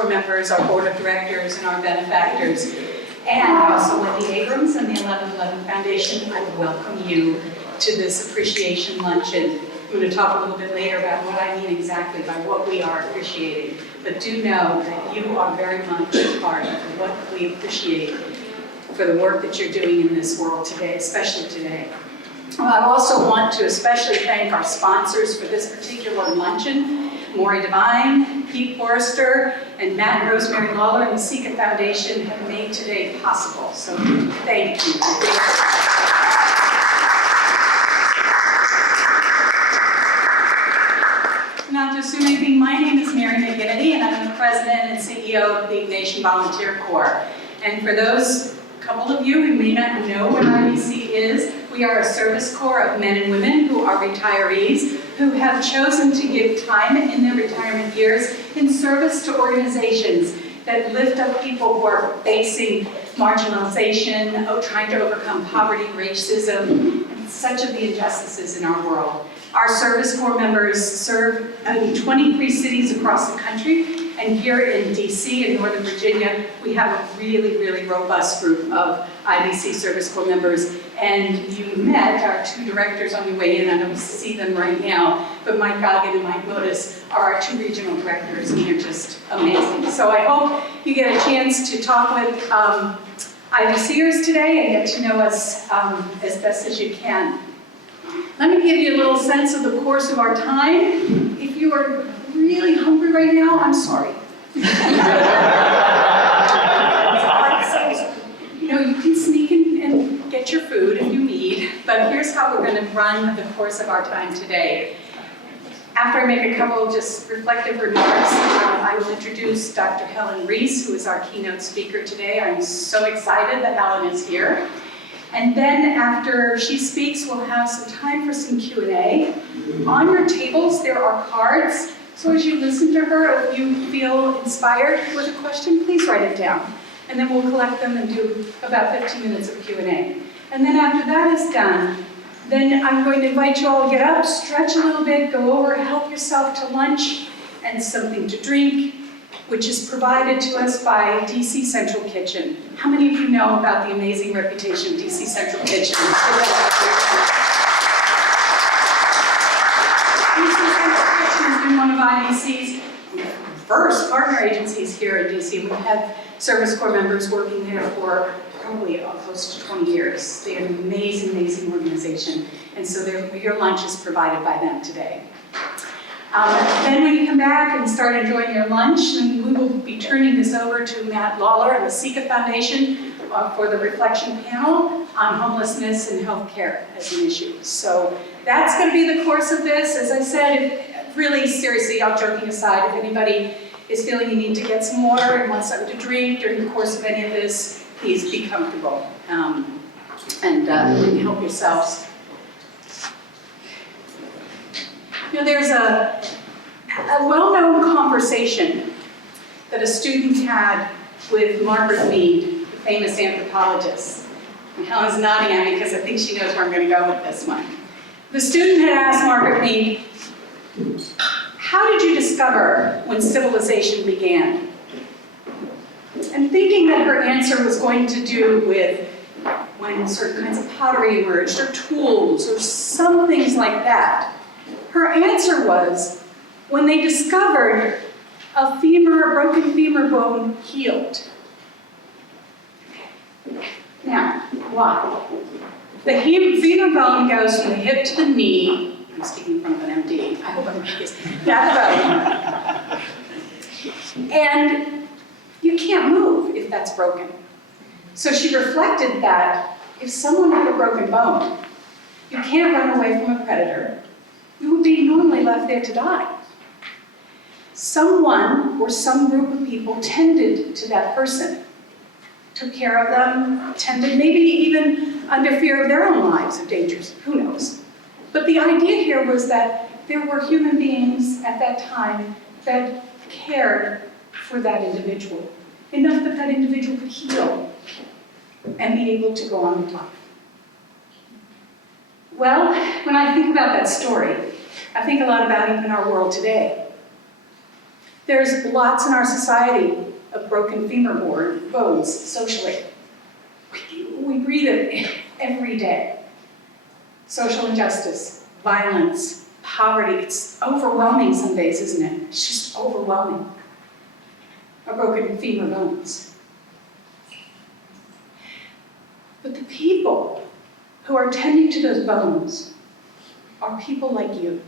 Corps members, our board of directors, and our benefactors, and also Wendy Abrams and the 1111 Foundation. I welcome you to this appreciation luncheon. I'm going to talk a little bit later about what I mean exactly by what we are appreciating. But do know that you are very much a part of what we appreciate for the work that you're doing in this world today, especially today. I also want to especially thank our sponsors for this particular luncheon, Maury Devine, Pete Forrester, and Matt and Rosemary Lawler and the Sika Foundation have made today possible. So thank you. Not to assume anything, my name is Mary McGinnity, and I'm the President and CEO of the Ignatian Volunteer Corps. And for those couple of you who may not know what IVC is, we are a service corps of men and women who are retirees, who have chosen to give time in their retirement years in service to organizations that lift up people who are facing marginalization, trying to overcome poverty, racism, and such of the injustices in our world. Our service corps members serve in 23 cities across the country, and here in DC and Northern Virginia, we have a really, really robust group of IVC service corps members. And you met our two directors on your way in. I don't see them right now, but Mike Goggin and Mike Modis are our two regional directors, and they're just amazing. So I hope you get a chance to talk with IVCers today and get to know us as best as you can. Let me give you a little sense of the course of our time. If you are really hungry right now, I'm sorry. You can sneak in and get your food if you need, but here's how we're going to run the course of our time today. After I make a couple of just reflective remarks, I will introduce Dr. Helen Reiss, who is our keynote speaker today. I'm so excited that Helen is here. And then after she speaks, we'll have some time for some Q&A. On your tables, there are cards. So as you listen to her, if you feel inspired with a question, please write it down. And then we'll collect them and do about 15 minutes of Q&A. And then after that is done, then I'm going to invite you all to get up, stretch a little bit, go over, help yourself to lunch and something to drink, which is provided to us by DC Central Kitchen. How many of you know about the amazing reputation of DC Central Kitchen? One of IVC's first partner agencies here at DC. We've had service corps members working there for probably close to 20 years. They are an amazing, amazing organization. And so your lunch is provided by them today. Then when you come back and start enjoying your lunch, then we will be turning this over to Matt Lawler and the Sika Foundation for the reflection panel on homelessness and healthcare as an issue. So that's going to be the course of this. As I said, really seriously, all joking aside, if anybody is feeling you need to get some water and want something to drink during the course of any of this, please be comfortable and help yourselves. There's a well-known conversation that a student had with Margaret Mead, the famous anthropologist. And Helen's nodding at me because I think she knows where I'm going to go with this one. The student had asked Margaret Mead, how did you discover when civilization began? And thinking that her answer was going to do with when certain kinds of pottery emerged, or tools, or some things like that, her answer was when they discovered a broken femur bone healed. Now, why? The femur bone goes from the hip to the knee. I'm speaking in front of an MD. I hope I'm making this. That bone. And you can't move if that's broken. So she reflected that if someone had a broken bone, you can't run away from a predator. You would be normally left there to die. Someone or some group of people tended to that person, took care of them, tended, maybe even under fear of their own lives of dangers, who knows. But the idea here was that there were human beings at that time that cared for that individual, enough that that individual could heal and be able to go on with life. Well, when I think about that story, I think a lot about even our world today. There's lots in our society of broken femur bones socially. We breathe it every day. Social injustice, violence, poverty. It's overwhelming some days, isn't it? It's just overwhelming. Our broken femur bones. But the people who are tending to those bones are people like you.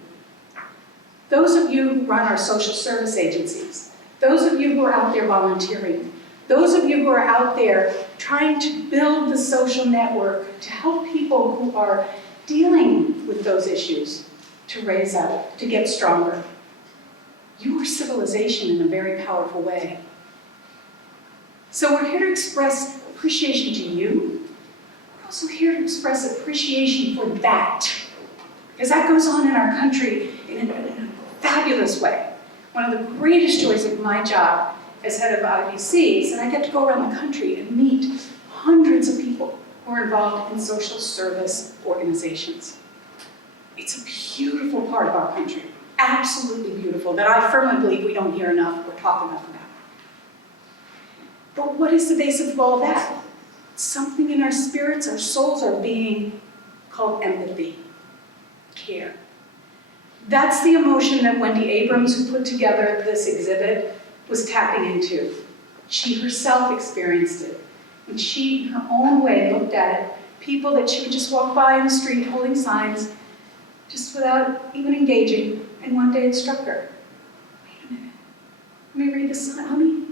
Those of you who run our social service agencies, those of you who are out there volunteering, those of you who are out there trying to build the social network to help people who are dealing with those issues to raise up, to get stronger. You are civilization in a very powerful way. So we're here to express appreciation to you. We're also here to express appreciation for that, because that goes on in our country in a fabulous way. One of the greatest joys of my job as head of IBC is that I get to go around the country and meet hundreds of people who are involved in social service organizations. It's a beautiful part of our country, absolutely beautiful, that I firmly believe we don't hear enough or talk enough about. But what is the basis of all that? Something in our spirits, our souls are being called empathy, care. That's the emotion that Wendy Abrams, who put together this exhibit, was tapping into. She herself experienced it. When she, in her own way, looked at it, people that she would just walk by in the street holding signs, just without even engaging, and one day it struck her. Wait a minute, let me read the sign, honey.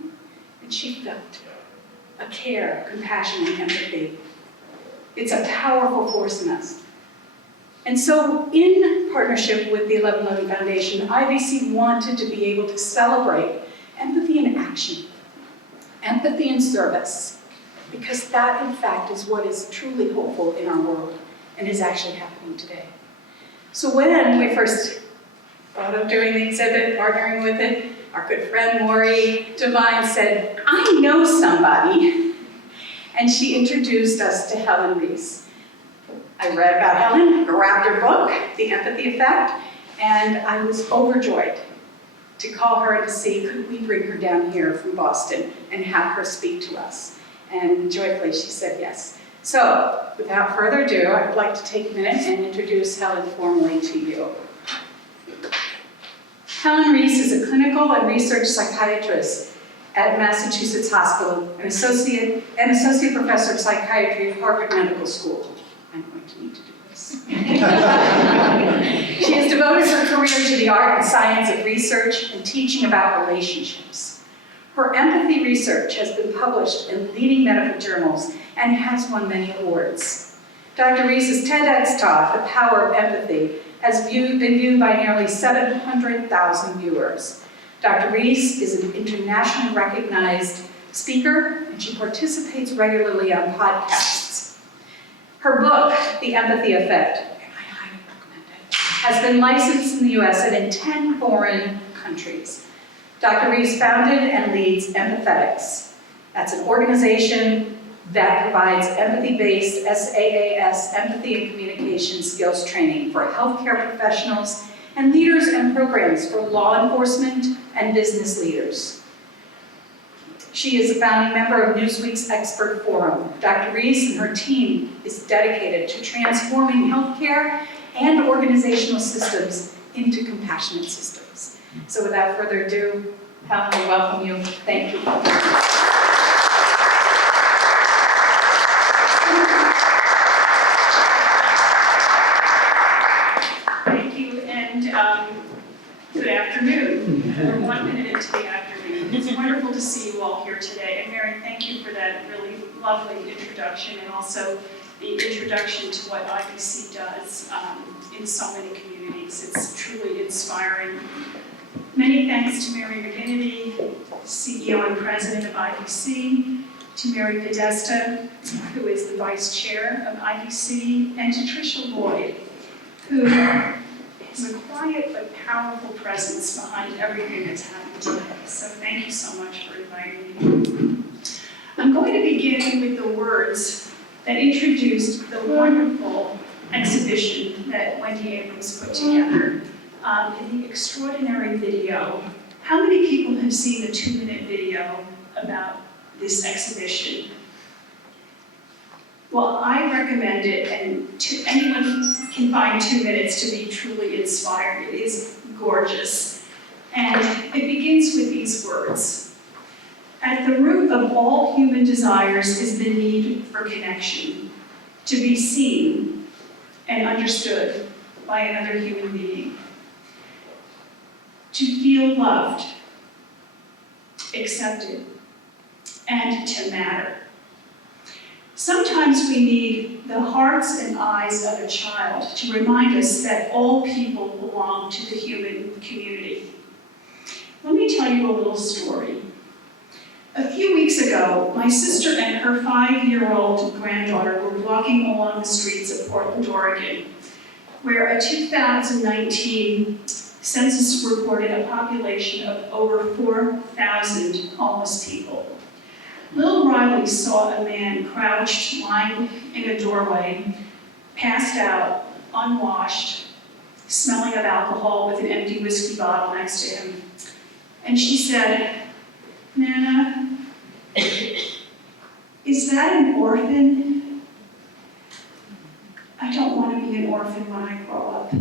And she felt a care, compassion, and empathy. It's a powerful force in us. And so, in partnership with the 1111 Foundation, IBC wanted to be able to celebrate empathy in action, empathy in service, because that, in fact, is what is truly hopeful in our world and is actually happening today. So when we first thought of doing the exhibit, partnering with it, our good friend Maury Devine said, I know somebody, and she introduced us to Helen Reiss. I read about Helen, grabbed her book, The Empathy Effect, and I was overjoyed to call her and to see, could we bring her down here from Boston and have her speak to us? And joyfully she said yes. So, without further ado, I would like to take a minute and introduce Helen formally to you. Helen Reiss is a clinical and research psychiatrist at Massachusetts Hospital, an associate professor of psychiatry at Harvard Medical School. I'm going to need to do this. She has devoted her career to the art and science of research and teaching about relationships. Her empathy research has been published in leading medical journals and has won many awards. Dr. Reiss's TEDx talk, The Power of Empathy, has been viewed by nearly 700,000 viewers. Dr. Reiss is an internationally recognized speaker, and she participates regularly on podcasts. Her book, The Empathy Effect, I highly recommend it, has been licensed in the US and in 10 foreign countries. Dr. Reiss founded and leads Empathetics. That's an organization that provides empathy-based SaaS, empathy and communication skills training for healthcare professionals and leaders and programs for law enforcement and business leaders. She is a founding member of Newsweek's Expert Forum. Dr. Reiss and her team is dedicated to transforming healthcare and organizational systems into compassionate systems. So without further ado, Helen, I welcome you. Thank you. Thank you, and good afternoon. We're 1 minute into the afternoon. It's wonderful to see you all here today. And Mary, thank you for that really lovely introduction, and also the introduction to what IBC does in so many communities. It's truly inspiring. Many thanks to Mary McGinnity, CEO and President of IBC, to Mary Podesta, who is the Vice Chair of IBC, and to Tricia Lloyd, who is a quiet but powerful presence behind everything that's happening today. So thank you so much for inviting me. I'm going to begin with the words that introduced the wonderful exhibition that Wendy Abrams put together in the extraordinary video, How many people have seen the 2-minute video about this exhibition? Well, I recommend it, and anyone can find 2 minutes to be truly inspired. It is gorgeous. And it begins with these words. At the root of all human desires is the need for connection, to be seen and understood by another human being, to feel loved, accepted, and to matter. Sometimes we need the hearts and eyes of a child to remind us that all people belong to the human community. Let me tell you a little story. A few weeks ago, my sister and her 5-year-old granddaughter were walking along the streets of Portland, Oregon, where a 2019 census reported a population of over 4,000 homeless people. Little Riley saw a man crouched, lying in a doorway, passed out, unwashed, smelling of alcohol with an empty whiskey bottle next to him. And she said, "Nana, is that an orphan? I don't want to be an orphan when I grow up."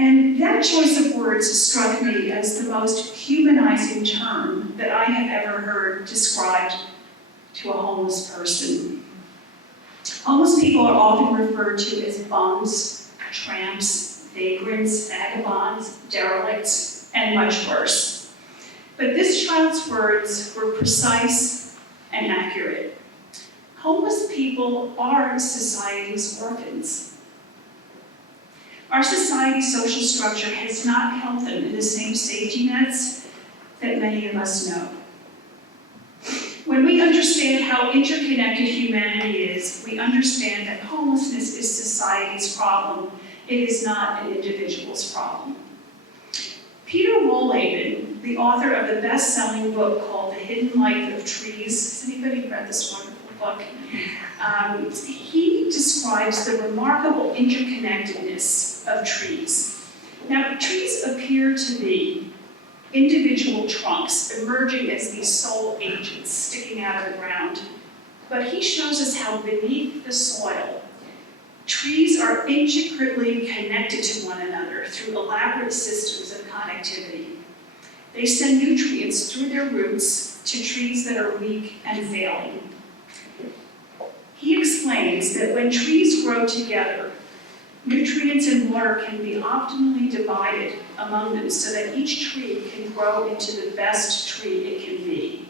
And that choice of words struck me as the most humanizing term that I have ever heard described to a homeless person. Homeless people are often referred to as bums, tramps, vagrants, vagabonds, derelicts, and much worse. But this child's words were precise and accurate. Homeless people are society's orphans. Our society's social structure has not held them in the same safety nets that many of us know. When we understand how interconnected humanity is, we understand that homelessness is society's problem. It is not an individual's problem. Peter Wohlleben, the author of the best-selling book called The Hidden Life of Trees, has anybody read this wonderful book? He describes the remarkable interconnectedness of trees. Now, trees appear to be individual trunks emerging as these sole agents sticking out of the ground. But he shows us how beneath the soil, trees are intricately connected to one another through elaborate systems of connectivity. They send nutrients through their roots to trees that are weak and failing. He explains that when trees grow together, nutrients and water can be optimally divided among them so that each tree can grow into the best tree it can be.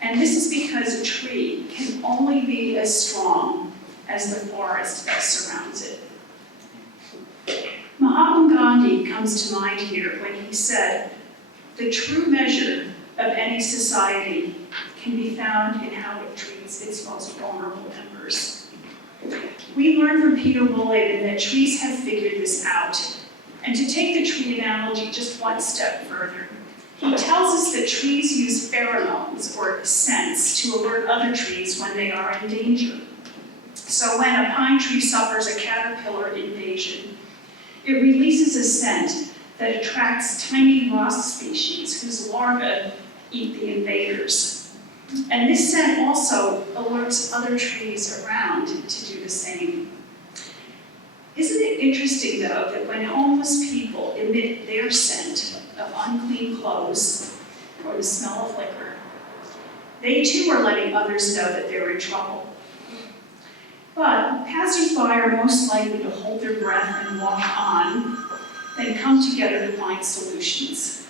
And this is because a tree can only be as strong as the forest that surrounds it. Mahatma Gandhi comes to mind here when he said, "The true measure of any society can be found in how it treats its most vulnerable members." We learn from Peter Wohlleben that trees have figured this out. And to take the tree analogy just one step further, he tells us that trees use pheromones, or scents, to alert other trees when they are in danger. So when a pine tree suffers a caterpillar invasion, it releases a scent that attracts tiny wasp species whose larvae eat the invaders. And this scent also alerts other trees around to do the same. Isn't it interesting, though, that when homeless people emit their scent of unclean clothes or the smell of liquor, they too are letting others know that they're in trouble. But passersby are most likely to hold their breath and walk on than come together to find solutions,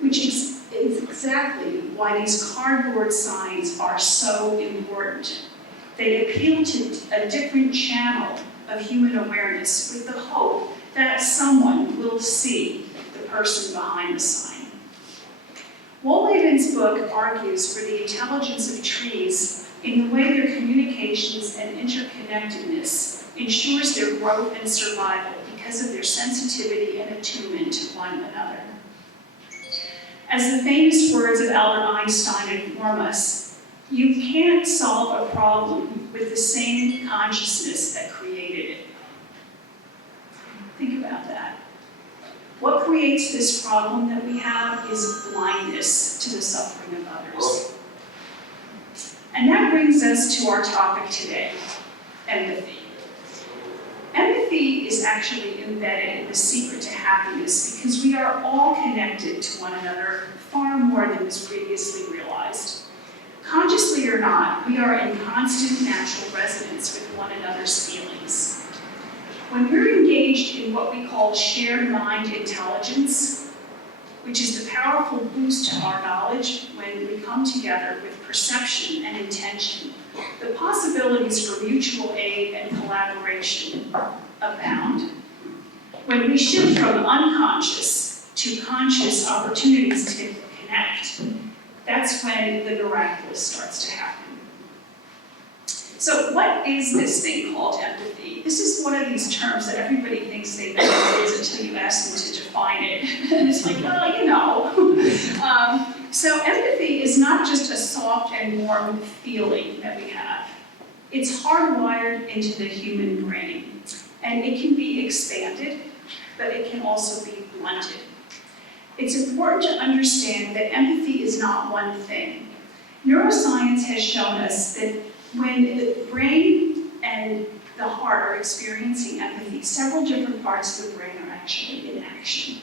which is exactly why these cardboard signs are so important. They appeal to a different channel of human awareness with the hope that someone will see the person behind the sign. Wohleben's book argues for the intelligence of trees in the way their communications and interconnectedness ensures their growth and survival because of their sensitivity and attunement to one another. As the famous words of Albert Einstein inform us, you can't solve a problem with the same consciousness that created it. Think about that. What creates this problem that we have is blindness to the suffering of others. And that brings us to our topic today, empathy. Empathy is actually embedded in the secret to happiness because we are all connected to one another far more than was previously realized. Consciously or not, we are in constant natural resonance with one another's feelings. When we're engaged in what we call shared mind intelligence, which is the powerful boost to our knowledge when we come together with perception and intention, the possibilities for mutual aid and collaboration abound. When we shift from unconscious to conscious opportunities to connect, that's when the miraculous starts to happen. So what is this thing called empathy? This is one of these terms that everybody thinks they know what it is until you ask them to define it. And it's like, well, you know. So empathy is not just a soft and warm feeling that we have. It's hardwired into the human brain. And it can be expanded, but it can also be blunted. It's important to understand that empathy is not one thing. Neuroscience has shown us that when the brain and the heart are experiencing empathy, several different parts of the brain are actually in action.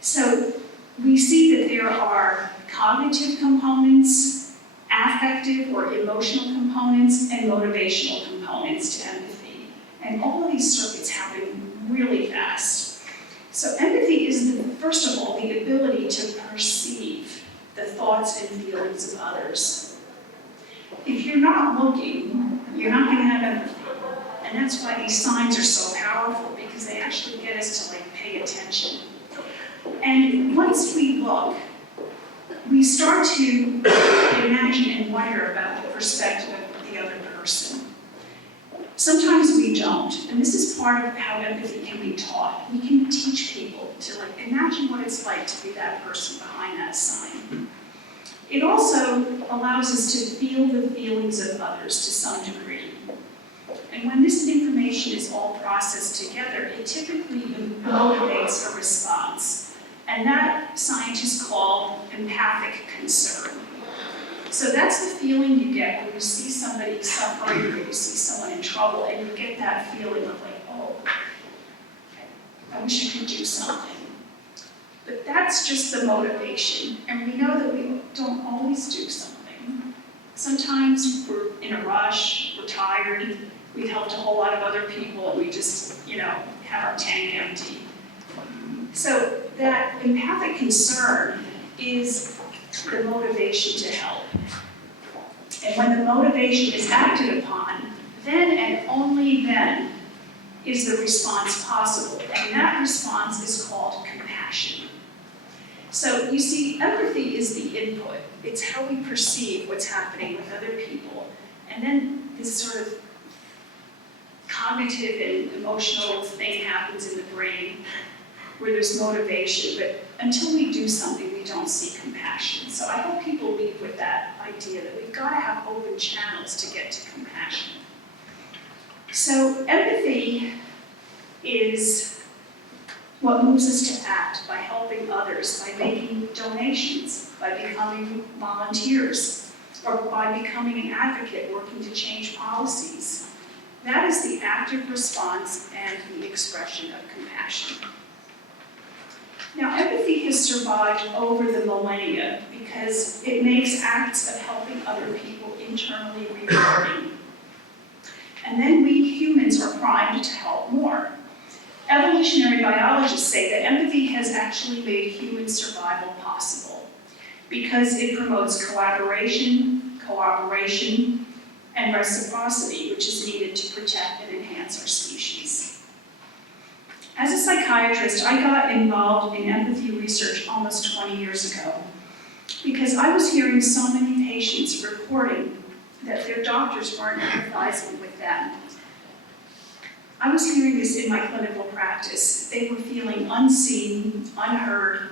So we see that there are cognitive components, affective or emotional components, and motivational components to empathy. And all of these circuits happen really fast. So empathy is, first of all, the ability to perceive the thoughts and feelings of others. If you're not looking, you're not going to have empathy. And that's why these signs are so powerful, because they actually get us to pay attention. And once we look, we start to imagine and wonder about the perspective of the other person. Sometimes we don't, and this is part of how empathy can be taught. We can teach people to imagine what it's like to be that person behind that sign. It also allows us to feel the feelings of others to some degree. And when this information is all processed together, it typically motivates a response. And that scientists call empathic concern. So that's the feeling you get when you see somebody suffering or you see someone in trouble, and you get that feeling of oh, I wish I could do something. But that's just the motivation, and we know that we don't always do something. Sometimes we're in a rush, we're tired, we've helped a whole lot of other people, and we just, have our tank empty. So that empathic concern is the motivation to help. And when the motivation is acted upon, then and only then is the response possible. And that response is called compassion. So you see, empathy is the input. It's how we perceive what's happening with other people. And then this sort of cognitive and emotional thing happens in the brain where there's motivation, but until we do something, we don't see compassion. So I hope people leave with that idea that we've got to have open channels to get to compassion. So empathy is what moves us to act by helping others, by making donations, by becoming volunteers, or by becoming an advocate working to change policies. That is the active response and the expression of compassion. Now, empathy has survived over the millennia because it makes acts of helping other people internally rewarding. And then we humans are primed to help more. Evolutionary biologists say that empathy has actually made human survival possible because it promotes collaboration, cooperation, and reciprocity, which is needed to protect and enhance our species. As a psychiatrist, I got involved in empathy research almost 20 years ago because I was hearing so many patients reporting that their doctors weren't empathizing with them. I was hearing this in my clinical practice. They were feeling unseen, unheard,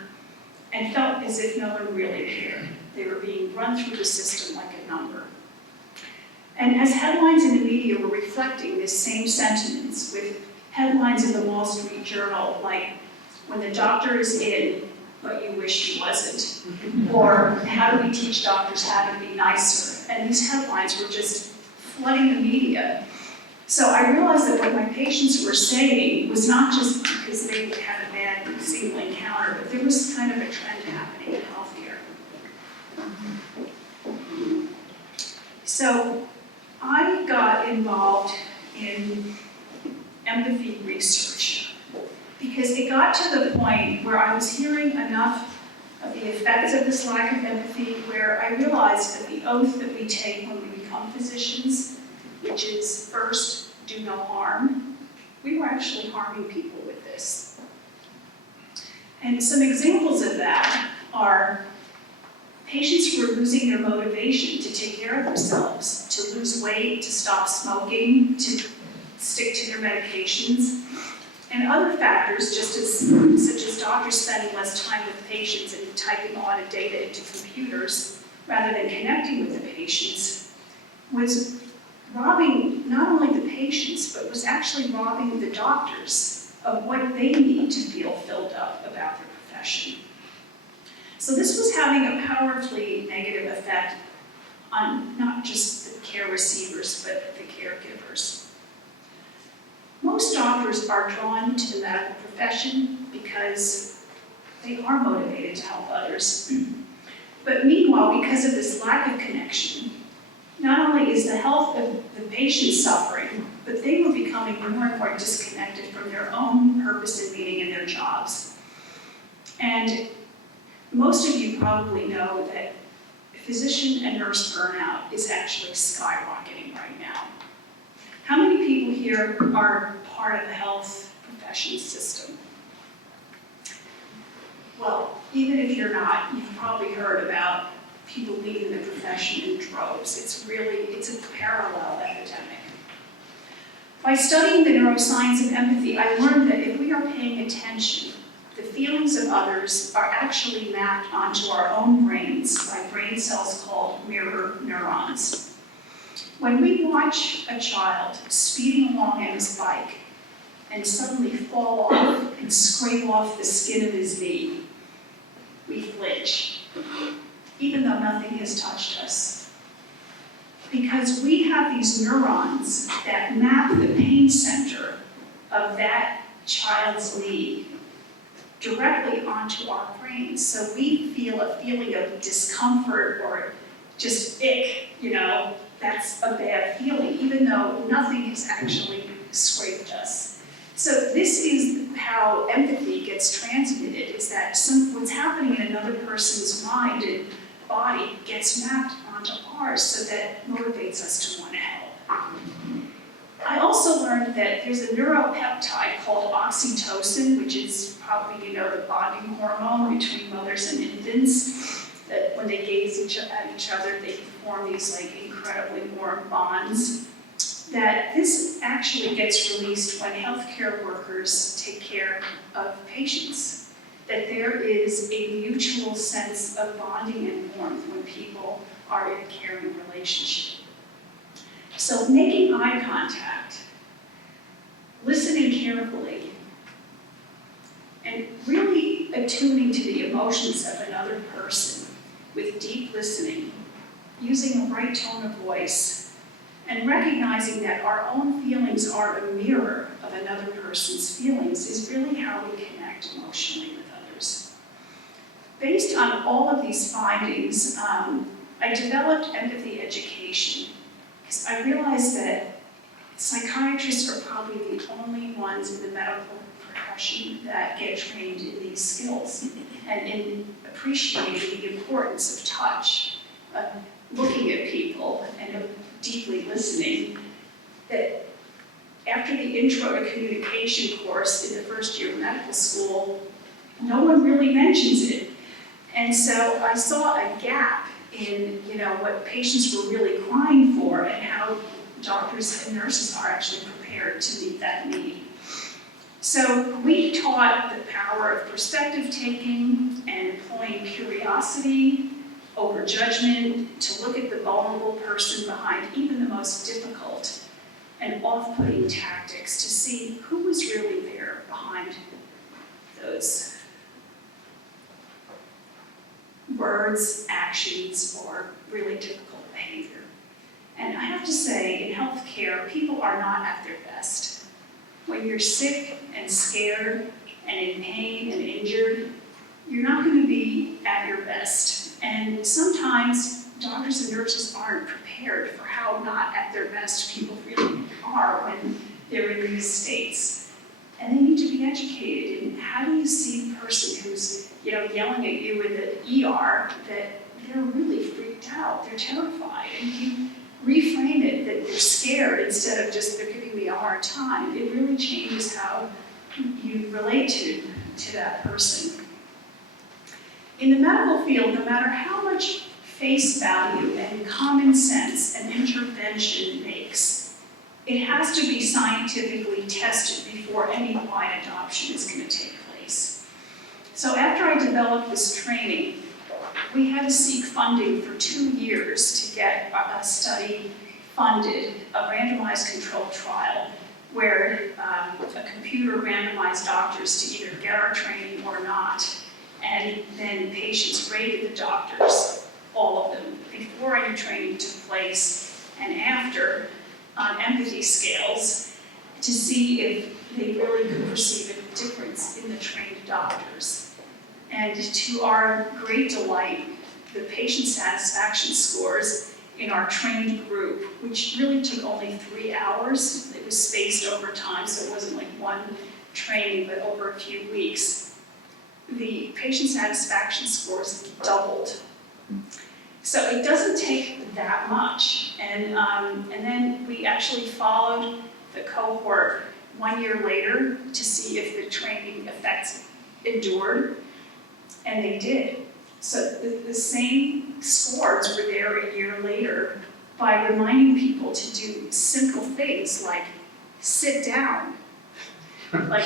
and felt as if no one really cared. They were being run through the system like a number. And as headlines in the media were reflecting this same sentiments with headlines in the Wall Street Journal like, when the doctor is in, but you wish he wasn't. Or how do we teach doctors how to be nicer? And these headlines were just flooding the media. So I realized that what my patients were saying was not just because they had a bad single encounter, but there was kind of a trend happening in healthcare. So I got involved in empathy research because it got to the point where I was hearing enough of the effects of this lack of empathy where I realized that the oath that we take when we become physicians, which is first, do no harm, we were actually harming people with this. And some examples of that are patients who are losing their motivation to take care of themselves, to lose weight, to stop smoking, to stick to their medications, and other factors such as doctors spending less time with patients and typing a lot of data into computers rather than connecting with the patients was robbing not only the patients, but was actually robbing the doctors of what they need to feel filled up about their profession. So this was having a powerfully negative effect on not just the care receivers, but the caregivers. Most doctors are drawn to the medical profession because they are motivated to help others. But meanwhile, because of this lack of connection, not only is the health of the patient suffering, but they were becoming more and more disconnected from their own purpose and meaning in their jobs. And most of you probably know that physician and nurse burnout is actually skyrocketing right now. How many people here are part of the health profession system? Well, even if you're not, you've probably heard about people leaving the profession in droves. It's a parallel epidemic. By studying the neuroscience of empathy, I learned that if we are paying attention, the feelings of others are actually mapped onto our own brains by brain cells called mirror neurons. When we watch a child speeding along on his bike and suddenly fall off and scrape off the skin of his knee, we flinch, even though nothing has touched us. Because we have these neurons that map the pain center of that child's knee directly onto our brains. So we feel a feeling of discomfort or just ick, that's a bad feeling, even though nothing has actually scraped us. So this is how empathy gets transmitted, is that what's happening in another person's mind and body gets mapped onto ours so that motivates us to want to help. I also learned that there's a neuropeptide called oxytocin, which is probably, the bonding hormone between mothers and infants, that when they gaze at each other, they can form these incredibly warm bonds. That this actually gets released when healthcare workers take care of patients. That there is a mutual sense of bonding and warmth when people are in a caring relationship. So making eye contact, listening carefully, and really attuning to the emotions of another person with deep listening, using a right tone of voice, and recognizing that our own feelings are a mirror of another person's feelings is really how we connect emotionally with others. Based on all of these findings, I developed empathy education because I realized that psychiatrists are probably the only ones in the medical profession that get trained in these skills and in appreciating the importance of touch, of looking at people, and of deeply listening. That after the intro to communication course in the first year of medical school, no one really mentions it. And so I saw a gap in what patients were really crying for and how doctors and nurses are actually prepared to meet that need. So we taught the power of perspective taking and employing curiosity over judgment to look at the vulnerable person behind even the most difficult and off-putting tactics to see who was really there behind those words, actions, or really difficult behavior. And I have to say, in healthcare, people are not at their best. When you're sick and scared and in pain and injured, you're not going to be at your best. And sometimes doctors and nurses aren't prepared for how not at their best people really are when they're in these states. And they need to be educated in how do you see a person who's yelling at you in the ER that they're really freaked out, they're terrified, and you reframe it that they're scared instead of just they're giving me a hard time. It really changes how you relate to that person. In the medical field, no matter how much face value and common sense an intervention makes, it has to be scientifically tested before any wide adoption is going to take place. So after I developed this training, we had to seek funding for 2 years to get a study funded, a randomized controlled trial, where a computer randomized doctors to either get our training or not. And then patients rated the doctors, all of them, before any training took place and after, on empathy scales, to see if they really could perceive a difference in the trained doctors. And to our great delight, the patient satisfaction scores in our trained group, which really took only 3 hours, it was spaced over time, so it wasn't like one training, but over a few weeks, the patient satisfaction scores doubled. So it doesn't take that much. And then we actually followed the cohort 1 year later to see if the training effects endured, and they did. So the same scores were there a year later by reminding people to do simple things like sit down. Like,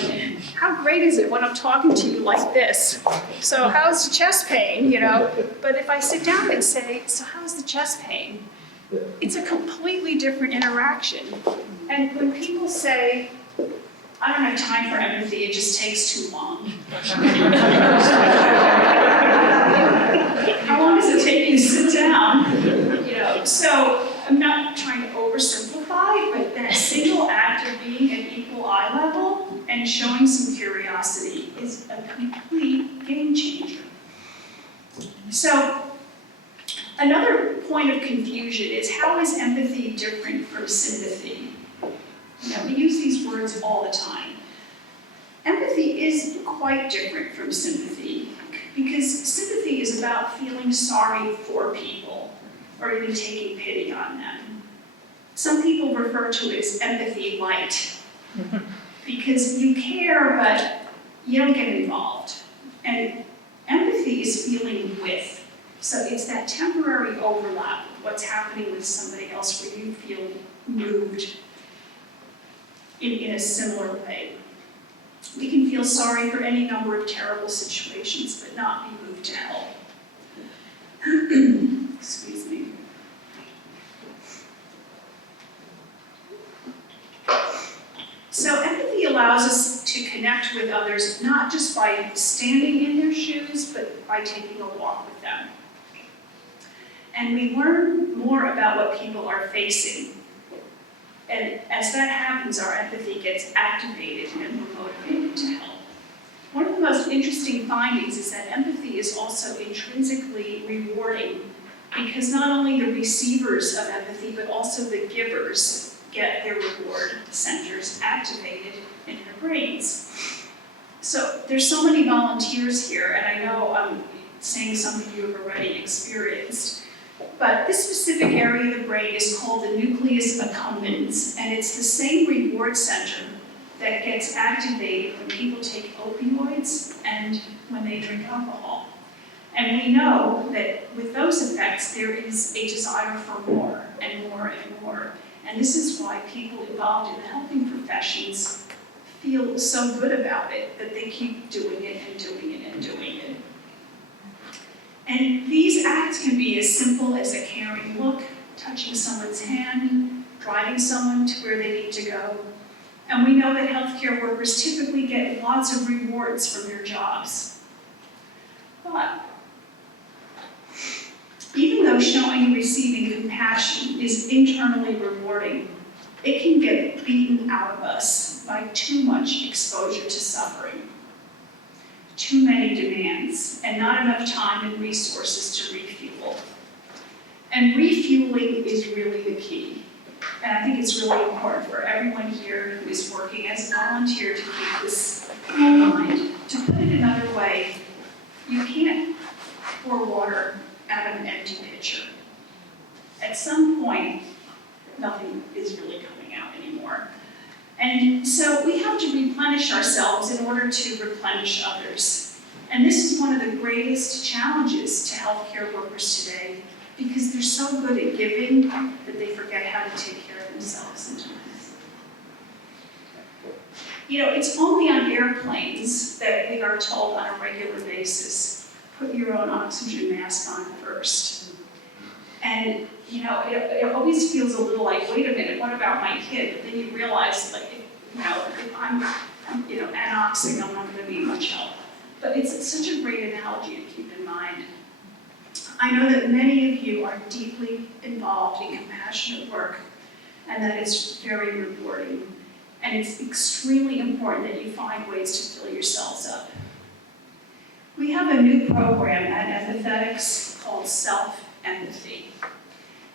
how great is it when I'm talking to you like this? So how's the chest pain, But if I sit down and say, so how's the chest pain? It's a completely different interaction. And when people say, I don't have time for empathy, it just takes too long. How long does it take you to sit down? So I'm not trying to oversimplify, but that single act of being at equal eye level and showing some curiosity is a complete game changer. So another point of confusion is, how is empathy different from sympathy? We use these words all the time. Empathy is quite different from sympathy, because sympathy is about feeling sorry for people or even taking pity on them. Some people refer to it as empathy light, because you care, but you don't get involved. And empathy is feeling with. So it's that temporary overlap of what's happening with somebody else where you feel moved in a similar way. We can feel sorry for any number of terrible situations, but not be moved to help. Excuse me. So empathy allows us to connect with others, not just by standing in their shoes, but by taking a walk with them. And we learn more about what people are facing. And as that happens, our empathy gets activated and we're motivated to help. One of the most interesting findings is that empathy is also intrinsically rewarding, because not only the receivers of empathy, but also the givers get their reward centers activated in their brains. So there's so many volunteers here, and I know I'm saying something you have already experienced. But this specific area of the brain is called the nucleus accumbens, and it's the same reward center that gets activated when people take opioids and when they drink alcohol. And we know that with those effects, there is a desire for more and more and more. And this is why people involved in the helping professions feel so good about it, that they keep doing it and doing it and doing it. And these acts can be as simple as a caring look, touching someone's hand, driving someone to where they need to go, And we know that healthcare workers typically get lots of rewards from their jobs. But even though showing and receiving compassion is internally rewarding, it can get beaten out of us by too much exposure to suffering, too many demands, and not enough time and resources to refuel. And refueling is really the key. And I think it's really important for everyone here who is working as a volunteer to keep this in mind. To put it another way, you can't pour water out of an empty pitcher. At some point, nothing is really coming out anymore. And so we have to replenish ourselves in order to replenish others. And this is one of the greatest challenges to healthcare workers today, because they're so good at giving that they forget how to take care of themselves sometimes. You know, it's only on airplanes that we are told on a regular basis, put your own oxygen mask on first. And, you know, it always feels a little like, wait a minute, what about my kid? But then you realize, like, if I'm anoxic, I'm not going to be much help. But it's such a great analogy to keep in mind. I know that many of you are deeply involved in compassionate work, and that is very rewarding. And it's extremely important that you find ways to fill yourselves up. We have a new program at Empathetics called Empathy.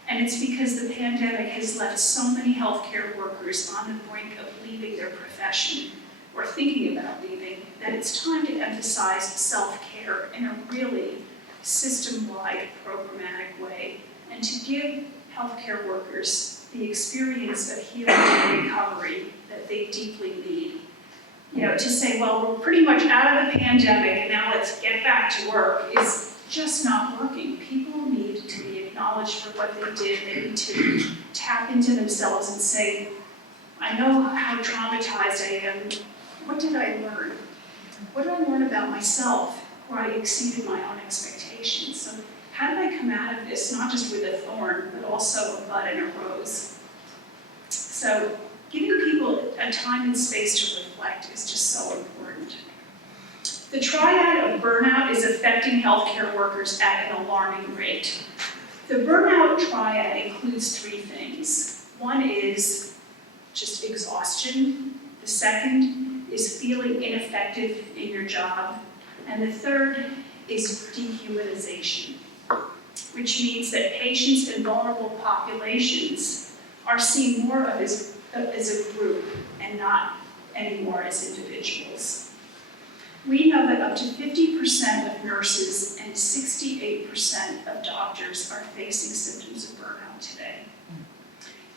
And it's because the pandemic has left so many healthcare workers on the brink of leaving their profession or thinking about leaving, that it's time to emphasize self-care in a really system-wide, programmatic way, and to give healthcare workers the experience of healing and recovery that they deeply need. You know, to say, well, we're pretty much out of the pandemic and now let's get back to work is just not working. People need to be acknowledged for what they did. They need to tap into themselves and say, I know how traumatized I am. What did I learn? What did I learn about myself where I exceeded my own expectations? So how did I come out of this, not just with a thorn, but also a bud and a rose? So giving people a time and space to reflect is just so important. The triad of burnout is affecting healthcare workers at an alarming rate. The burnout triad includes three things. One is just exhaustion. The second is feeling ineffective in your job. And the third is dehumanization, which means that patients in vulnerable populations are seen more of as a group and not anymore as individuals. We know that up to 50% of nurses and 68% of doctors are facing symptoms of burnout today.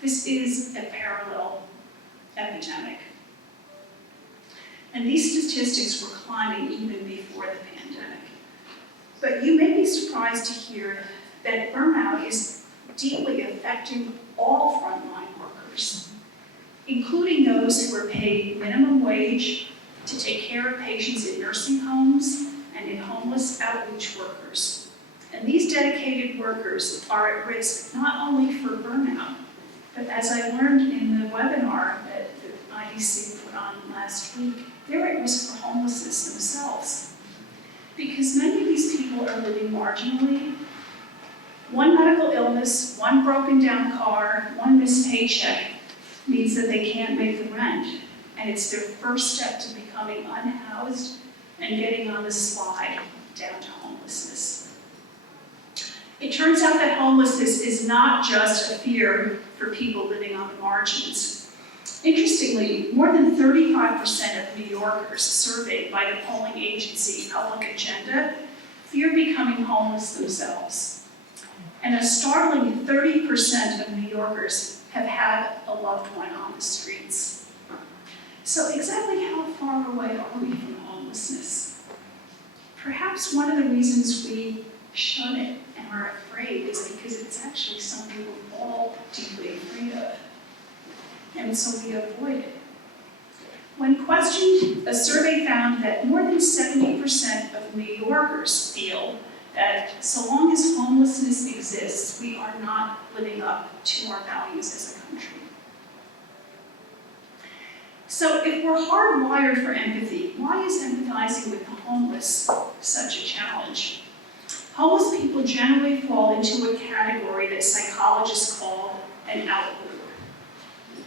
This is a parallel epidemic. And these statistics were climbing even before the pandemic. But you may be surprised to hear that burnout is deeply affecting all frontline workers, including those who are paid minimum wage to take care of patients in nursing homes and in homeless outreach workers. And these dedicated workers are at risk not only for burnout, but as I learned in the webinar that the IDC put on last week, they're at risk for homelessness themselves. Because many of these people are living marginally. One medical illness, one broken down car, one missed paycheck means that they can't make the rent. And it's their first step to becoming unhoused and getting on the slide down to homelessness. It turns out that homelessness is not just a fear for people living on the margins. Interestingly, more than 35% of New Yorkers surveyed by the polling agency Public Agenda fear becoming homeless themselves. And a startling 30% of New Yorkers have had a loved one on the streets. So exactly how far away are we from homelessness? Perhaps one of the reasons we shun it and are afraid is because it's actually something we're all deeply afraid of. And so we avoid it. When questioned, a survey found that more than 70% of New Yorkers feel that so long as homelessness exists, we are not living up to our values as a country. So if we're hardwired for empathy, why is empathizing with the homeless such a challenge? Homeless people generally fall into a category that psychologists call an out-group.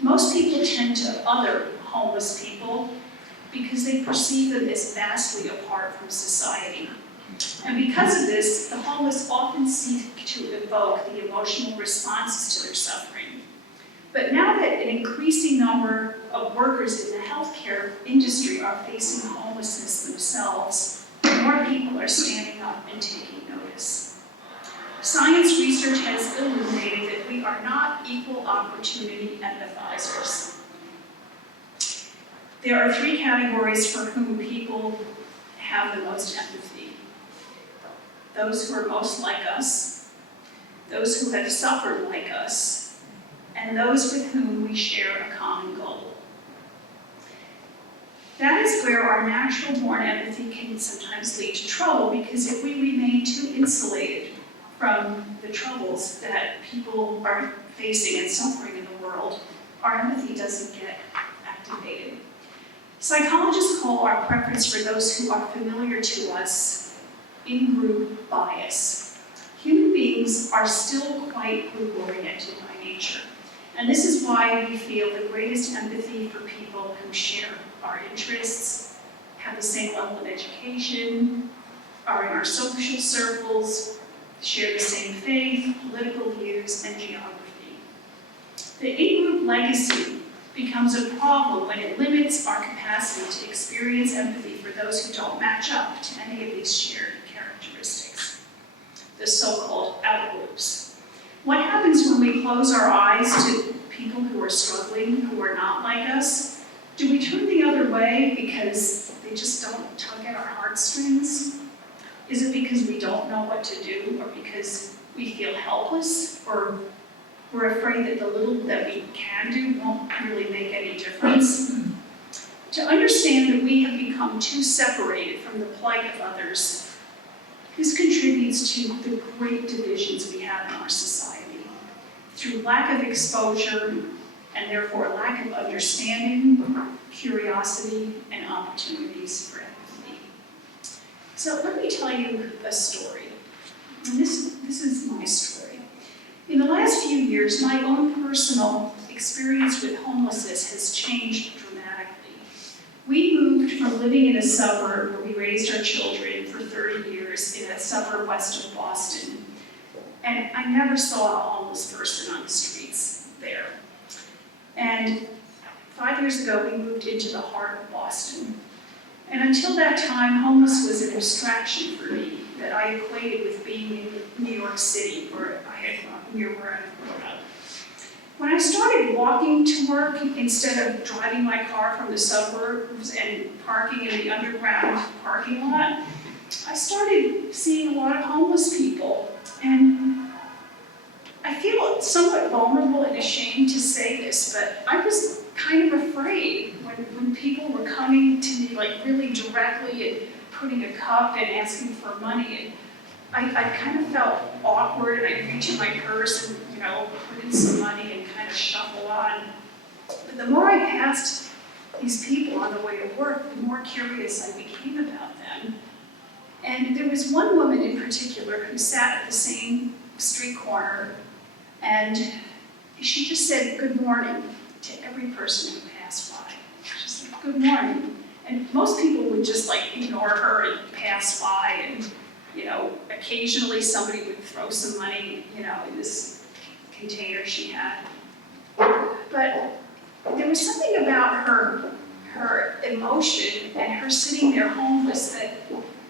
Most people tend to other homeless people because they perceive them as vastly apart from society. And because of this, the homeless often seek to evoke the emotional responses to their suffering. But now that an increasing number of workers in the healthcare industry are facing homelessness themselves, more people are standing up and taking notice. Science research has illuminated that we are not equal opportunity empathizers. There are three categories for whom people have the most empathy. Those who are most like us, those who have suffered like us, and those with whom we share a common goal. That is where our natural-born empathy can sometimes lead to trouble, because if we remain too insulated from the troubles that people are facing and suffering in the world, our empathy doesn't get activated. Psychologists call our preference for those who are familiar to us in-group bias. Human beings are still quite group-oriented by nature, and this is why we feel the greatest empathy for people who share our interests, have the same level of education, are in our social circles, share the same faith, political views, and geography. The in-group legacy becomes a problem when it limits our capacity to experience empathy for those who don't match up to any of these shared characteristics, the so-called out-groups. What happens when we close our eyes to people who are struggling, who are not like us? Do we turn the other way because they just don't tug at our heartstrings? Is it because we don't know what to do, or because we feel helpless, or we're afraid that the little that we can do won't really make any difference? To understand that we have become too separated from the plight of others, this contributes to the great divisions we have in our society. Through lack of exposure, and therefore lack of understanding, curiosity, and opportunities for empathy. So let me tell you a story. And this is my story. In the last few years, my own personal experience with homelessness has changed dramatically. We moved from living in a suburb where we raised our children for 30 years in a suburb west of Boston, and I never saw a homeless person on the streets there. And 5 years ago, we moved into the heart of Boston. And until that time, homeless was an abstraction for me that I equated with being in New York City, where I had near where I grew up. When I started walking to work instead of driving my car from the suburbs and parking in the underground parking lot, I started seeing a lot of homeless people. And I feel somewhat vulnerable and ashamed to say this, but I was kind of afraid when people were coming to me like really directly and putting a cup and asking for money. And I kind of felt awkward, and I'd reach in my purse and, put in some money and kind of shuffle on. But the more I passed these people on the way to work, the more curious I became about them. And there was one woman in particular who sat at the same street corner, and she just said good morning to every person who passed by. She said, good morning. And most people would just ignore her and pass by, and occasionally somebody would throw some money, in this container she had. But there was something about her emotion and her sitting there homeless that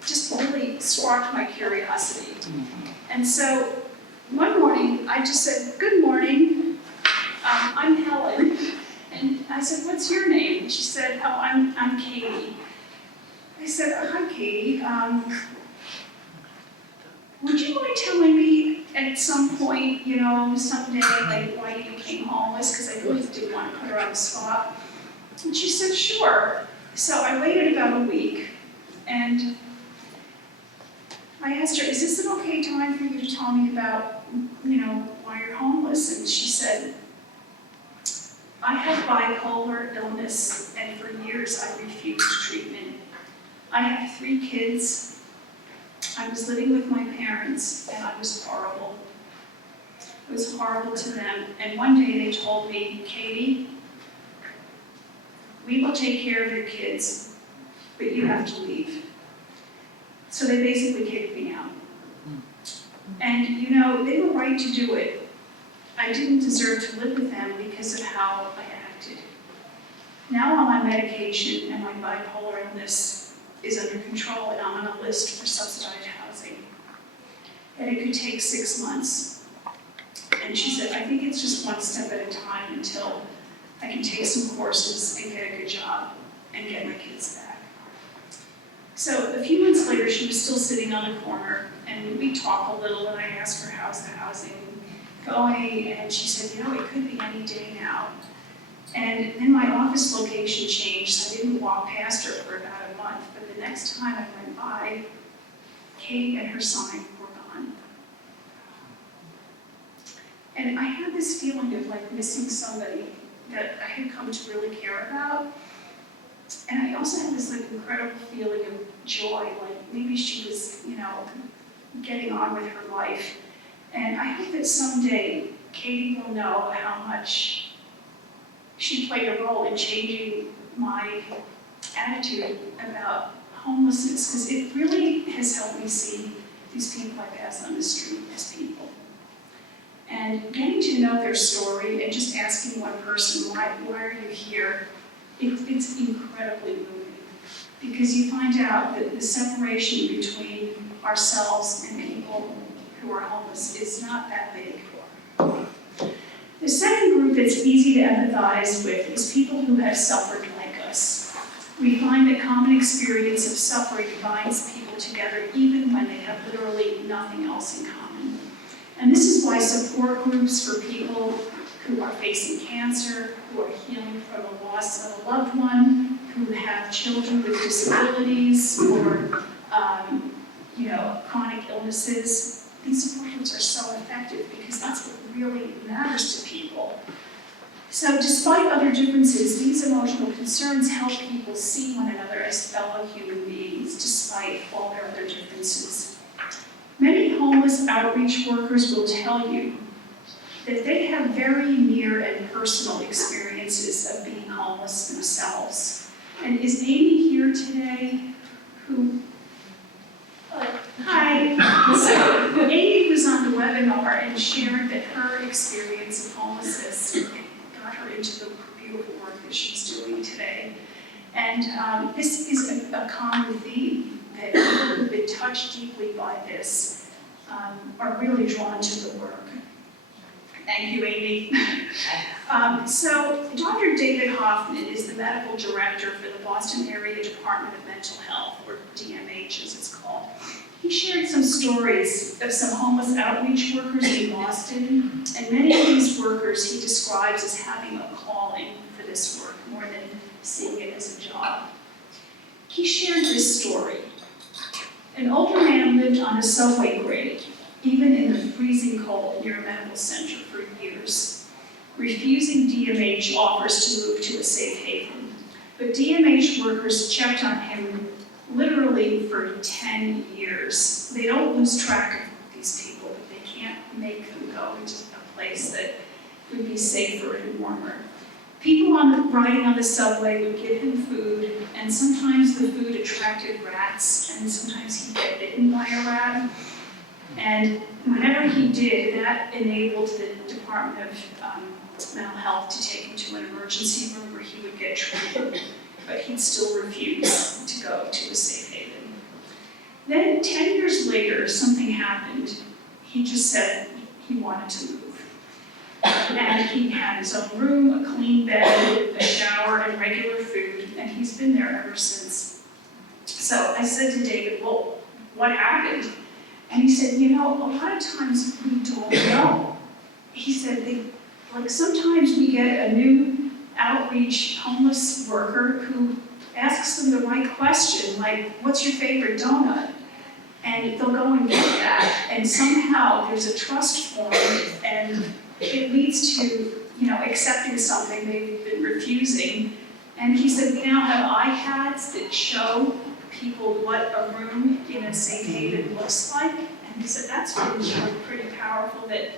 just really sparked my curiosity. And so one morning, I just said, good morning, I'm Helen. And I said, what's your name? And she said, oh, I'm Katie. I said, oh, hi, Katie. Would you mind telling me at some point, someday, why you became homeless? Because I really didn't want to put her on the spot. And she said, sure. So I waited about a week, and I asked her, is this an okay time for you to tell me about, why you're homeless? And she said, I have bipolar illness, and for years I refused treatment. I have 3 kids. I was living with my parents, and I was horrible. It was horrible to them. And one day they told me, Katie, we will take care of your kids, but you have to leave. So they basically kicked me out. And you know, they were right to do it. I didn't deserve to live with them because of how I acted. Now I'm on medication and my bipolar illness is under control and I'm on a list for subsidized housing. And it could take 6 months. And she said, I think it's just one step at a time until I can take some courses and get a good job and get my kids back. So a few months later, she was still sitting on the corner, and we talked a little, and I asked her, how's the housing going? And she said, you know, it could be any day now. And then my office location changed, so I didn't walk past her for about a month, but the next time I went by, Katie and her sign were gone. And I had this feeling of like missing somebody that I had come to really care about. And I also had this like incredible feeling of joy, like maybe she was, you know, getting on with her life. And I hope that someday Katie will know how much she played a role in changing my attitude about homelessness, because it really has helped me see these people I pass on the street as people. And getting to know their story and just asking one person, why are you here? It's incredibly moving, because you find out that the separation between ourselves and people who are homeless is not that big. The second group that's easy to empathize with is people who have suffered like us. We find that common experience of suffering binds people together even when they have literally nothing else in common. And this is why support groups for people who are facing cancer, who are healing from the loss of a loved one, who have children with disabilities or chronic illnesses, these support groups are so effective because that's what really matters to people. So despite other differences, these emotional concerns help people see one another as fellow human beings despite all their other differences. Many homeless outreach workers will tell you that they have very near and personal experiences of being homeless themselves. And is Amy here today? Hi. So Amy was on the webinar and shared that her experience of homelessness got her into the beautiful work that she's doing today. And this is a common theme, that people who've been touched deeply by this are really drawn to the work. Thank you, Amy. So Dr. David Hoffman is the medical director for the Boston Area Department of Mental Health, or DMH as it's called. He shared some stories of some homeless outreach workers in Boston, and many of these workers he describes as having a calling for this work more than seeing it as a job. He shared this story. An older man lived on a subway grade, even in the freezing cold near a medical center for years, refusing DMH offers to move to a safe haven. But DMH workers checked on him literally for 10 years. They don't lose track of these people, but they can't make them go into a place that would be safer and warmer. People riding on the subway would give him food, and sometimes the food attracted rats, and sometimes he'd get bitten by a rat. And whenever he did, that enabled the Department of Mental Health to take him to an emergency room where he would get treated, but he'd still refuse to go to a safe haven. Then 10 years later, something happened. He just said he wanted to move. And he had his own room, a clean bed, a shower, and regular food, and he's been there ever since. So I said to David, well, what happened? And he said, you know, a lot of times we don't know. He said, sometimes we get a new outreach homeless worker who asks them the right question, like, what's your favorite donut? And they'll go and get that, and somehow there's a trust formed, and it leads to accepting something they've been refusing. And he said, we now have iPads that show people what a room in a safe haven looks like. And he said, that's really pretty powerful, that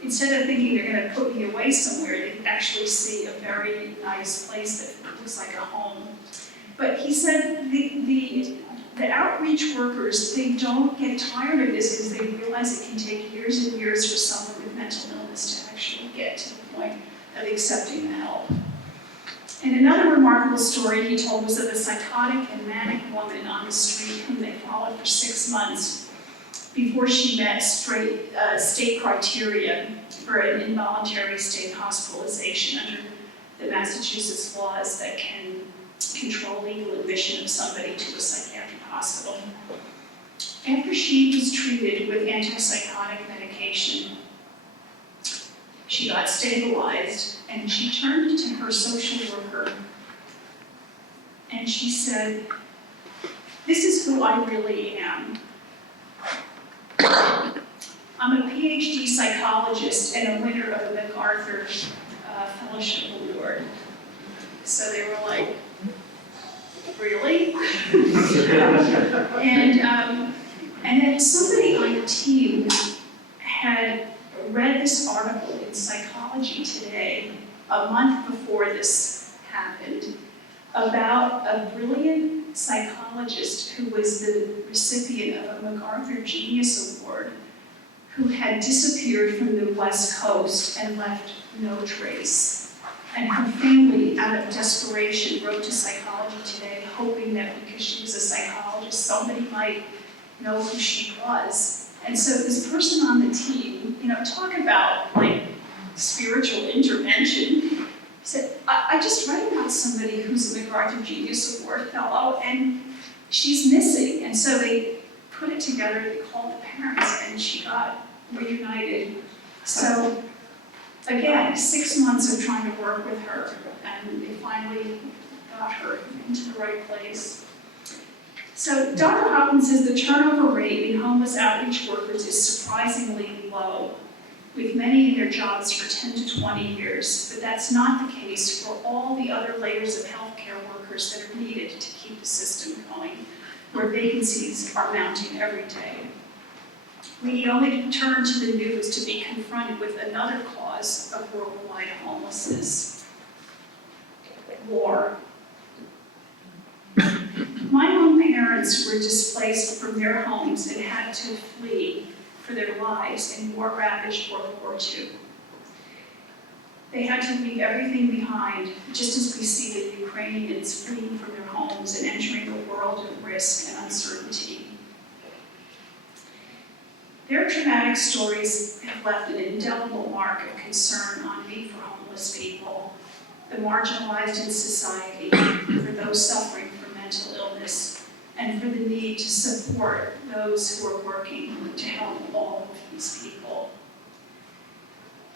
instead of thinking they're going to put me away somewhere, they actually see a very nice place that looks like a home. But he said the outreach workers, they don't get tired of this because they realize it can take years and years for someone with mental illness to actually get to the point of accepting the help. And another remarkable story he told was of a psychotic and manic woman on the street whom they followed for 6 months before she met state criteria for an involuntary state hospitalization under the Massachusetts laws that can control legal admission of somebody to a psychiatric hospital. After she was treated with antipsychotic medication, she got stabilized, and she turned to her social worker and she said, this is who I really am. I'm a PhD psychologist and a winner of a MacArthur Fellowship Award. So they were like, really? And then somebody on the team had read this article in Psychology Today a month before this happened about a brilliant psychologist who was the recipient of a MacArthur Genius Award, who had disappeared from the West Coast and left no trace. And her family, out of desperation, wrote to Psychology Today, hoping that because she was a psychologist, somebody might know who she was. And so this person on the team, talk about like spiritual intervention, said, I just read about somebody who's a MacArthur Genius Award fellow and she's missing. And so they put it together, they called the parents, and she got reunited. So again, 6 months of trying to work with her, and they finally got her into the right place. So Dr. Hoffman says the turnover rate in homeless outreach workers is surprisingly low, with many in their jobs for 10 to 20 years, but that's not the case for all the other layers of healthcare workers that are needed to keep the system going, where vacancies are mounting every day. We need only to turn to the news to be confronted with another cause of worldwide homelessness: war. My own parents were displaced from their homes and had to flee for their lives in war-ravaged World War II. They had to leave everything behind, just as we see the Ukrainians fleeing from their homes and entering a world of risk and uncertainty. Their traumatic stories have left an indelible mark of concern on me for homeless people, the marginalized in society, for those suffering from mental illness, and for the need to support those who are working to help all of these people.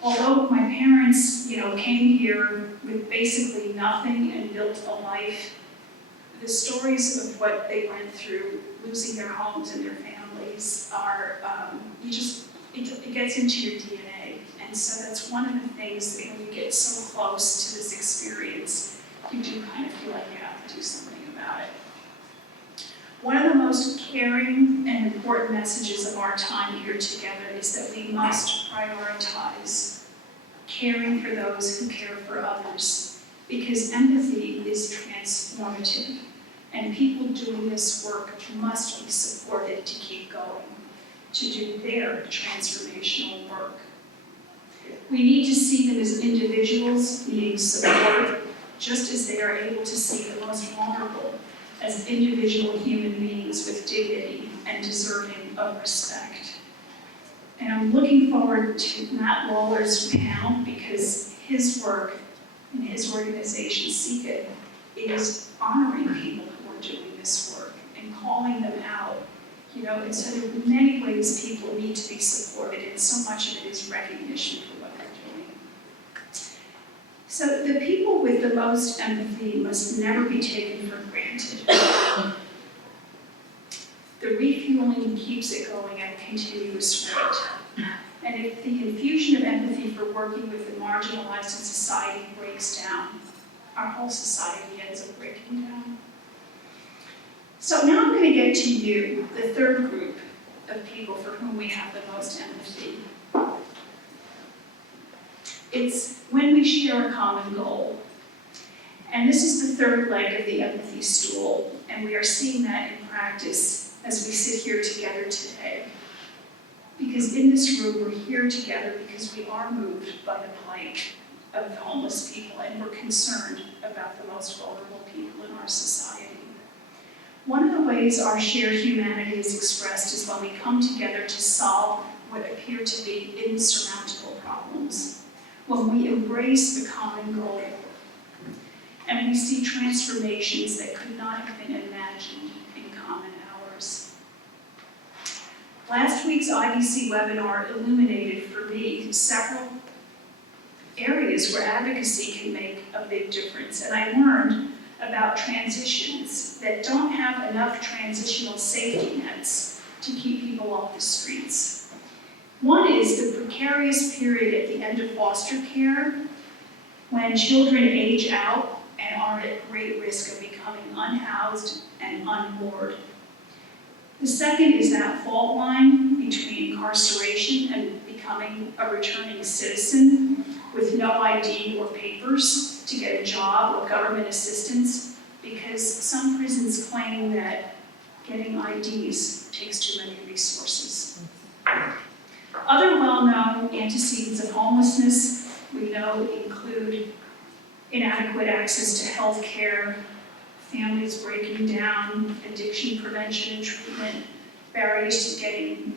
Although my parents, came here with basically nothing and built a life, the stories of what they went through, losing their homes and their families, are, it gets into your DNA. And so that's one of the things that when you get so close to this experience, you do kind of feel like you have to do something about it. One of the most caring and important messages of our time here together is that we must prioritize caring for those who care for others, because empathy is transformative, and people doing this work must be supported to keep going, to do their transformational work. We need to see them as individuals needing support, just as they are able to see the most vulnerable as individual human beings with dignity and deserving of respect. And I'm looking forward to Matt Lawler's panel, because his work and his organization, Seek It, is honoring people who are doing this work and calling them out. And so there are many ways people need to be supported, and so much of it is recognition for what they're doing. So the people with the most empathy must never be taken for granted. The refueling keeps it going at a continuous rate. And And if the infusion of empathy for working with the marginalized in society breaks down, our whole society ends up breaking down. So now I'm going to get to you, the third group of people for whom we have the most empathy. It's when we share a common goal. And this is the third leg of the empathy stool, and we are seeing that in practice as we sit here together today. Because in this room, we're here together because we are moved by the plight of the homeless people, and we're concerned about the most vulnerable people in our society. One of the ways our shared humanity is expressed is when we come together to solve what appear to be insurmountable problems, when we embrace the common goal, and we see transformations that could not have been imagined in common hours. Last week's IBC webinar illuminated for me several areas where advocacy can make a big difference, and I learned about transitions that don't have enough transitional safety nets to keep people off the streets. One is the precarious period at the end of foster care, when children age out and are at great risk of becoming unhoused and unmoored. The second is that fault line between incarceration and becoming a returning citizen with no ID or papers to get a job or government assistance, because some prisons claim that getting IDs takes too many resources. Other well-known antecedents of homelessness we know include inadequate access to health care, families breaking down, addiction prevention and treatment, barriers to getting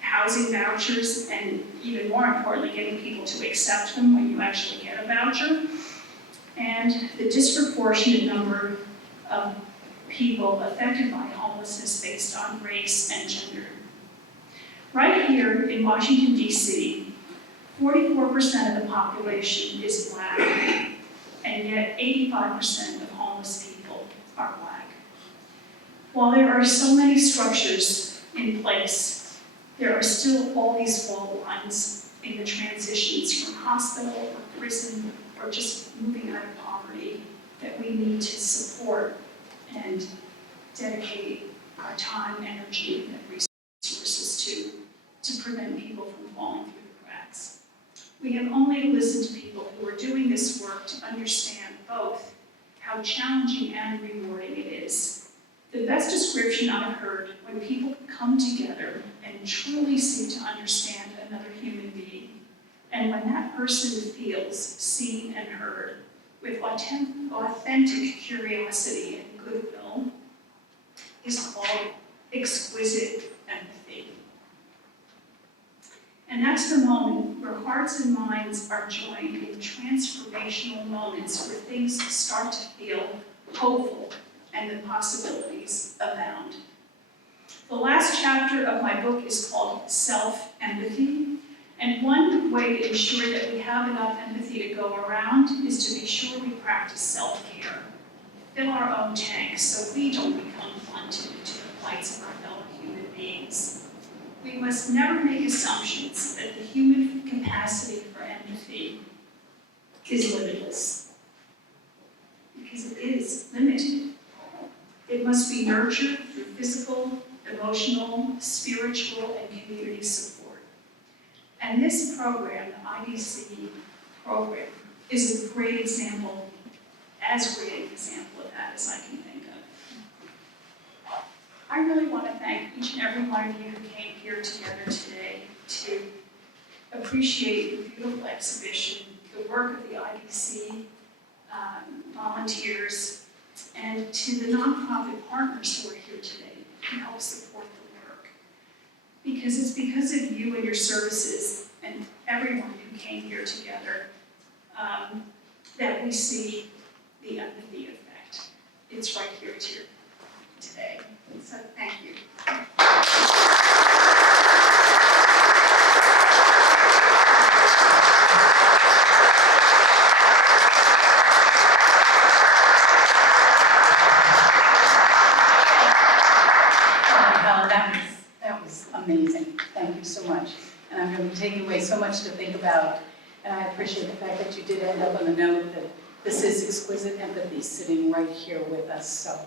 housing vouchers, and even more importantly, getting people to accept them when you actually get a voucher, and the disproportionate number of people affected by homelessness based on race and gender. Right here in Washington, D.C., 44% of the population is Black, and yet 85% of homeless people are Black. While there are so many structures in place, there are still all these fault lines in the transitions from hospital or prison or just moving out of poverty that we need to support and dedicate our time, energy, and resources to prevent people from falling through the cracks. We have only to listen to people who are doing this work to understand both how challenging and rewarding it is. The best description I've heard when people come together and truly seek to understand another human being, and when that person feels seen and heard with authentic curiosity and goodwill, is called exquisite empathy. And that's the moment where hearts and minds are joined in transformational moments where things start to feel hopeful and the possibilities abound. The last chapter of my book is called Self-Empathy, and one way to ensure that we have enough empathy to go around is to be sure we practice self-care. Fill our own tanks so we don't become blunted to the plights of our fellow human beings. We must never make assumptions that the human capacity for empathy is limitless, because it is limited. It must be nurtured through physical, emotional, spiritual, and community support. And this program, the IBC program, is a great example, as great an example of that as I can think of. I really want to thank each and every one of you who came here together today to appreciate the beautiful exhibition, the work of the IBC volunteers, and to the nonprofit partners who are here today to help support the work. Because it's because of you and your services and everyone who came here together that we see the empathy effect. It's right here today. So thank you. Helen, that was amazing. Thank you so much. And I'm going to be taking away think about. And I appreciate the fact that you did end up on the note that this is Exquisite Empathy sitting right here with us. So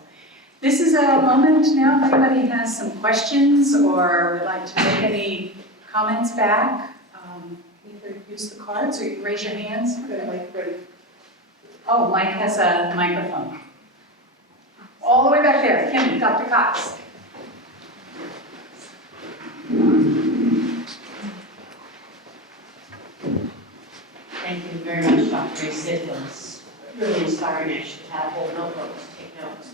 this is a moment now if anybody has some questions or would like to make any comments back. Either use the cards or you can raise your hands. Oh, Mike has a microphone. All the way back there, Kim, Dr. Cox. Thank you very much, Dr. Reiss. It was really inspiring. I should have a whole notebook to take notes.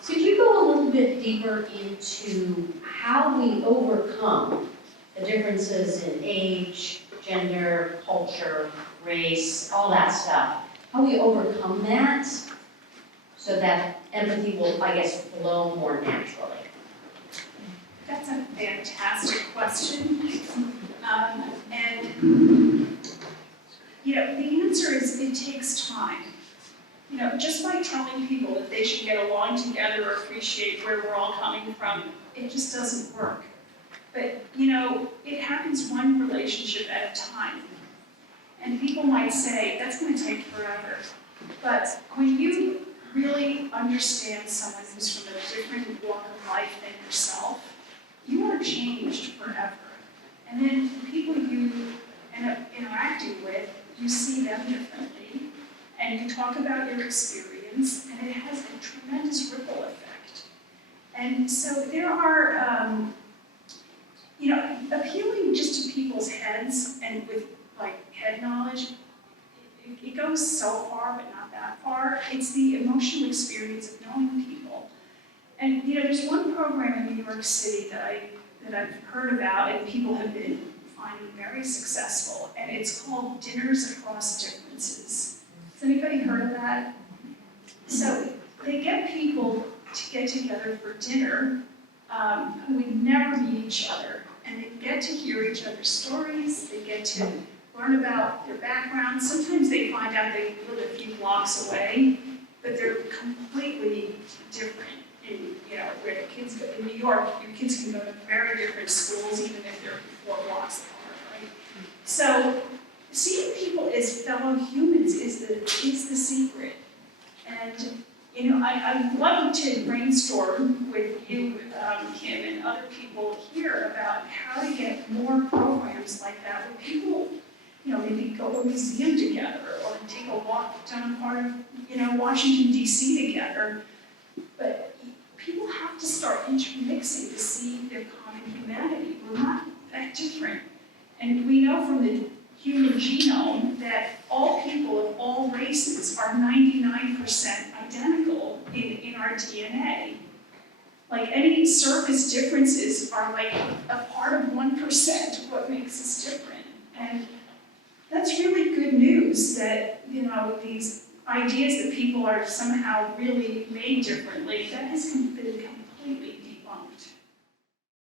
So could you go a little bit deeper into how we overcome the differences in age, gender, culture, race, all that stuff? How we overcome that so that empathy will, I guess, flow more naturally? That's a fantastic question. And, you know, the answer is it takes time. You know, just by telling people that they should get along together or appreciate where we're all coming from, it just doesn't work. But, you know, it happens one relationship at a time. And people might say, that's going to take forever. But when you really understand someone who's from a different walk of life than yourself, you are changed forever. And then the people you end up interacting with, you see them differently, and you talk about your experience, and it has a tremendous ripple effect. And so there are, you know, appealing just to people's heads and with like head knowledge, it goes so far, but not that far. It's the emotional experience of knowing people. And you know, there's one program in New York City that I've heard about and people have been finding very successful, and it's called Dinners Across Differences. Has anybody heard of that? So they get people to get together for dinner who would never meet each other, and they get to hear each other's stories, they get to learn about their backgrounds. Sometimes they find out they live a few blocks away, but they're completely different. In, you know, where the kids go, in New York, your kids can go to very different schools even if they're 4 blocks apart, right? So seeing people as fellow humans is the secret. And you know, I'd love to brainstorm with you, Kim, and other people here about how to get more programs like that where people, you know, maybe go to a museum together or take a walk down a part of, you know, Washington, D.C. together. But people have to start intermixing to see their common humanity. We're not that different. And we know from the human genome that all people of all races are 99% identical in our DNA. Like any surface differences are like a part of 1% of what makes us different. And that's really good news that, you know, these ideas that people are somehow really made differently, that has